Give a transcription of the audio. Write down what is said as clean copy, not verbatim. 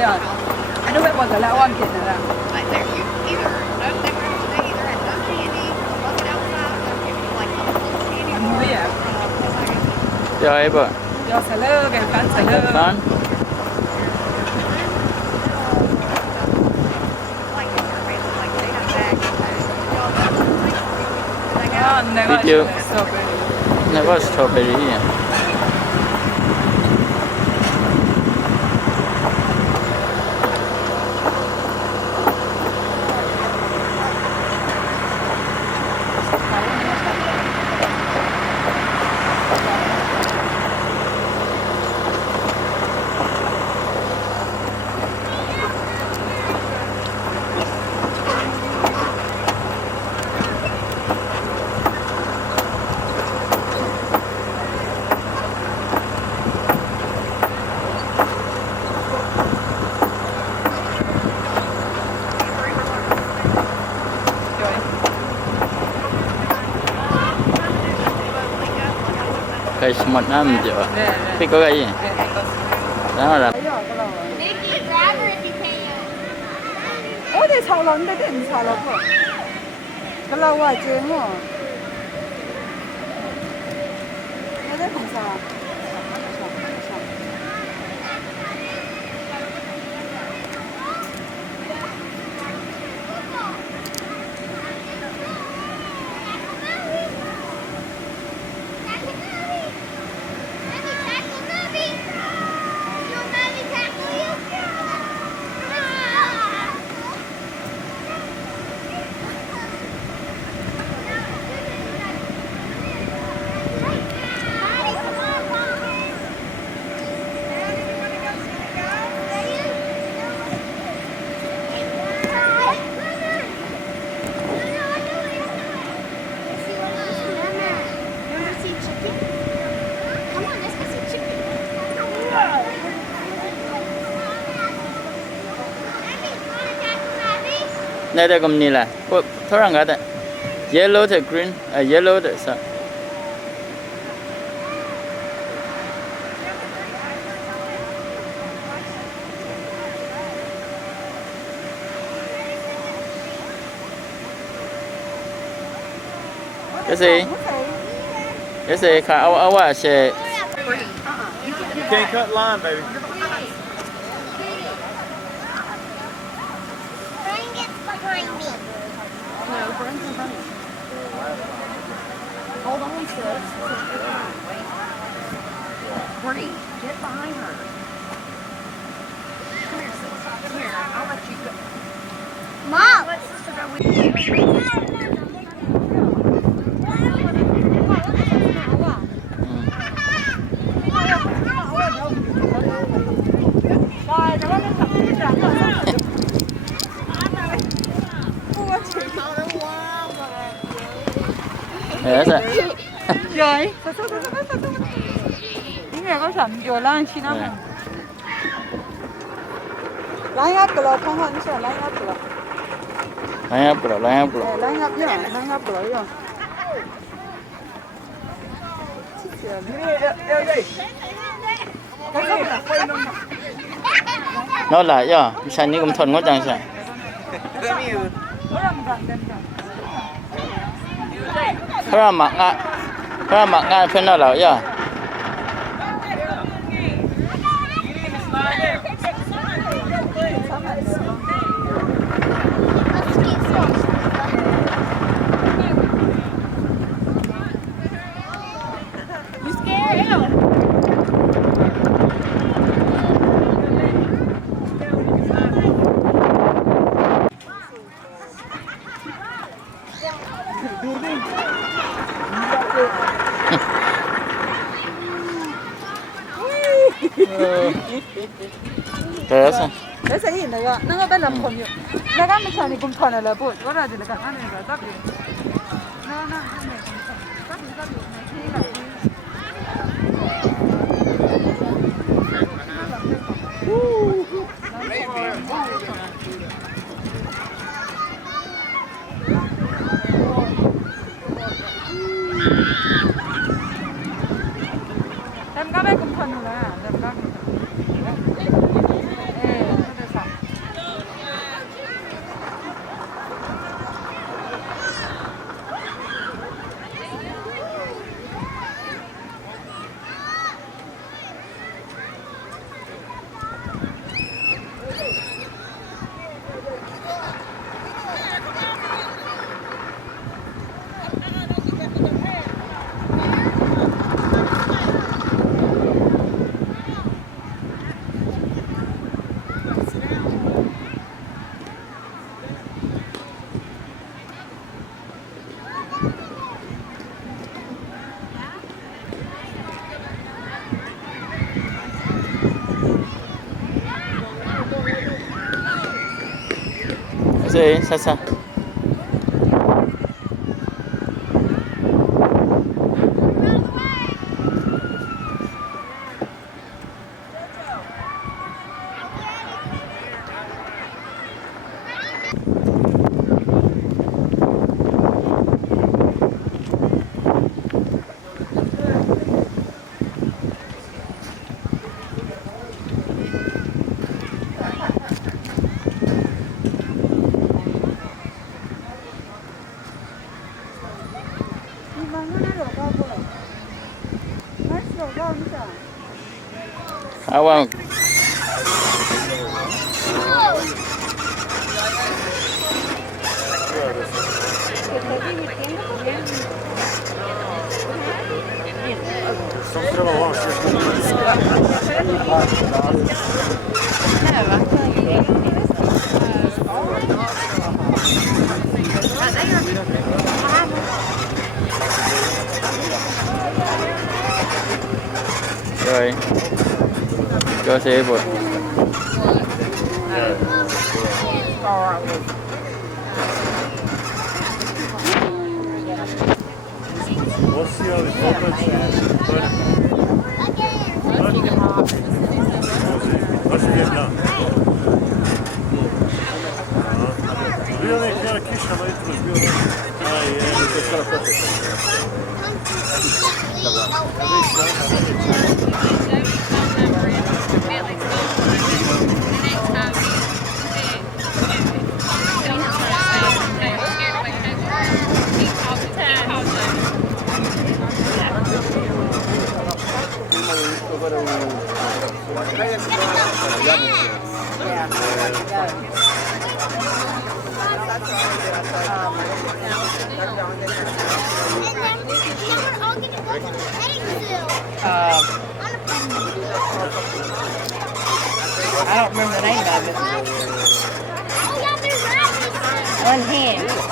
rồi. Anh nói bây giờ là oan kiện rồi. Anh biết à? Rồi bữa. Yo sẽ lơ cái phán sẽ lơ. Phán. Never strawberry. Cái smart lắm chứ. Cái có cái gì? Đó là. Ủa thì sao lần đấy thì sao lần rồi? Cái lâu rồi chứ mà. Cái đấy không sao. Đây đây cầm ni là, thôi rằng cái đấy, yellow to green, yellow to sao? Cái gì? Cái gì? Khá áo à sẽ. You can't cut line, baby. No, Brent's in front of you. Hold on, sis. Bree, get behind her. Come here, sis. Come here. I'll let you go. Mom! Let sister go with you. Yes. Rồi, những người có sẵn vừa lan chi nào. Line up rồi, không hơn sẽ line up rồi. Line up rồi, line up rồi. Line up nhá, line up rồi. Nó lại à, sao như cũng thuần quá chẳng sao? Khá mặc ngại phải nó lại à? 됐어. 됐어, 이 내가 벨라 폰이요. 내가 한번 차니 좀 폰을 보. 뭐라 내가 하는 거 답이. 나나 Em có bé cũng thân rồi. Em có. Say, Sasa. I want. Rồi, cho xe vượt. What's the other Bogart? Baš Vijetnam. Bio neki kiša na jutro zbio. Aj, to je skoro perfektno. I don't remember the name of it. Unhinged.